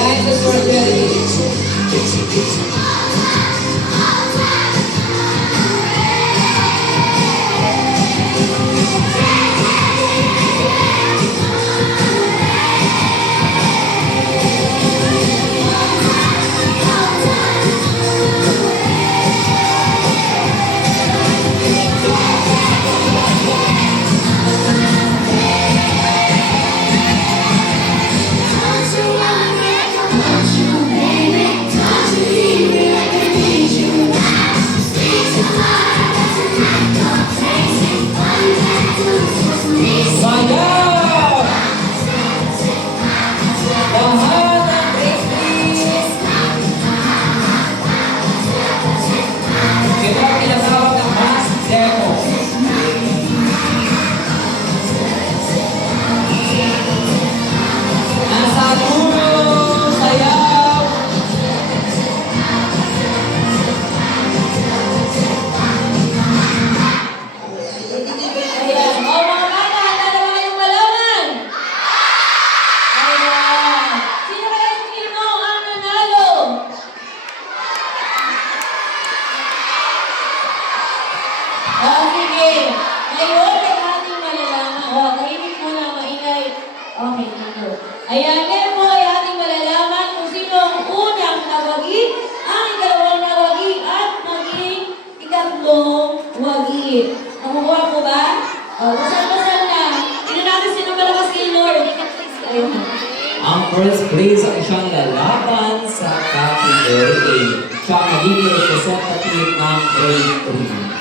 Ayan, Sister Jerry. Ayan, ngayon po ay ating malalaman kung sino ang unang nawagi, ang ikalawang nawagi, at maging ikatlong wagi. Nakukuha po ba? Basal-basal na. Tignan natin sino malakas kay Lord. Ayun. Ang first place ay siyang lalaban sa category A. Siya ang magiging representative ng grade 3.